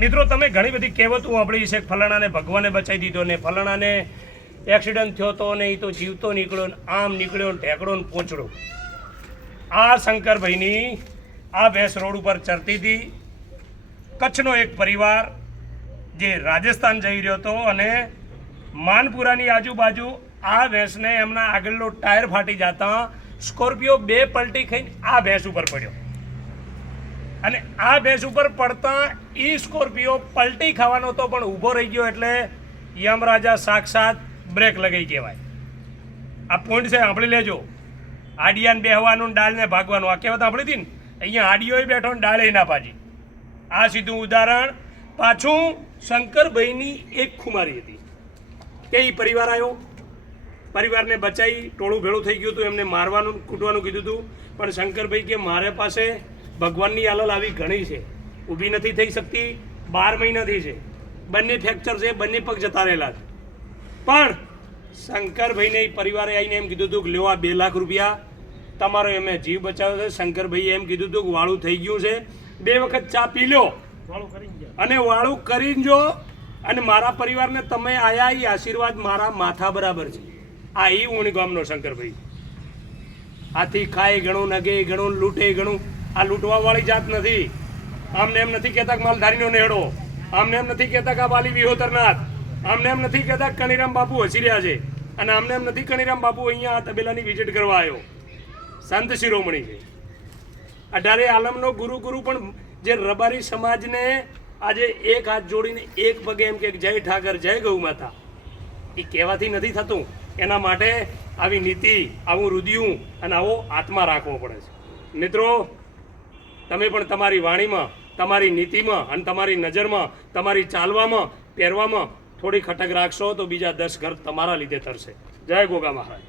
મિત્રો તમે ઘણી બધી કહેવતો સાંભળી છે, ફલાણાને ભગવાને બચાવી દીધો ને ફલાણાને એક્સિડન્ટ થયો તો ને એ તો જીવતો નીકળ્યો ને આમ નીકળ્યો ને ઢેકડો ને પહોંચડો. આ શંકરભાઈની આ ભેંસ રોડ ઉપર ચરતી હતી. કચ્છનો એક પરિવાર જે રાજસ્થાન જઈ રહ્યો હતો અને માનપુરાની આજુબાજુ આ ભેંસને એમના આગળનો ટાયર ફાટી જતા સ્કોર્પિયો 2 પલટી ખાઈને આ ભેંસ ઉપર પડ્યો અને આ ભેંસ ઉપર પડતા એ સ્કોર્પિયો પલટી ખાવાનો તો પણ ઊભો રહી ગયો એટલે યમરાજા સાક્ષાત બ્રેક લગાઈ કહેવાય. આ પોઈન્ટ છે, સાંભળી લેજો. આડિયાને બેહવાનું ડાળને ભાગવાનું આ કહેવત સાંભળી હતી ને. અહીંયા આડિયોય બેઠો ને ડાળે ના પાજી. આ સીધું ઉદાહરણ. પાછું શંકરભાઈની એક ખુમારી હતી કે એ પરિવાર આવ્યો, પરિવારને બચાવી, ટોળું ભેળું થઈ ગયું હતું, એમને મારવાનું કૂટવાનું કીધું હતું. પણ શંકરભાઈ કે મારે પાસે ભગવાનની આલલ આવી ઘણી છે, ઊભી નથી થઈ શકતી, 12 મહિનાથી છે, બંને ફ્રેક્ચર છે, બંને પગ જતા રહેલા છે. પણ શંકરભાઈને એ પરિવારે આવીને એમ કીધું હતું કે લ્યો આ 2 લાખ રૂપિયા તમારો એમે જીવ બચાવ્યો છે. શંકરભાઈએ એમ કીધું હતું કે વાળું થઈ ગયું છે, 2 વખત ચા પી લો અને વાળું કરીને જો અને મારા પરિવારને તમે આયા એ આશીર્વાદ મારા માથા બરાબર છે. આ એ ઊણી ગામનો શંકરભાઈ. આથી ખાય ઘણું, નગે ઘણું, લૂંટે ઘણું. આ લૂંટવાવાળી જાત નથી. આમને એમ નથી કહેતા કે માલધારીનો નેહડો, આમને એમ નથી કહેતા કે આ વાલી વિહોતરનાથ, આમને એમ નથી કહેતા કે કનીરામ બાપુ હસી રહ્યા છે, અને આમને એમ નથી કનીરામ બાપુ અહીંયા આ તબેલાની વિઝિટ કરવા આવ્યો. સંત શિરોમણી છે, 18 આલમનો ગુરુ પણ જે રબારી સમાજને આજે એક હાથ જોડીને એક પગે એમ કે જય ઠાકર, જય ગૌ માતા, એ કહેવાથી નથી થતું. એના માટે આવી નીતિ, આવું હૃદયું અને આવો આત્મા રાખવો પડે છે. મિત્રો તમે પણ તમારી વાણીમાં, તમારી નીતિમાં અને તમારી નજરમાં, તમારી ચાલવામાં, પહેરવામાં થોડી ખટક રાખશો તો બીજા 10 ઘર તમારા લીધે તરશે. જય ગોગા મહારાજ.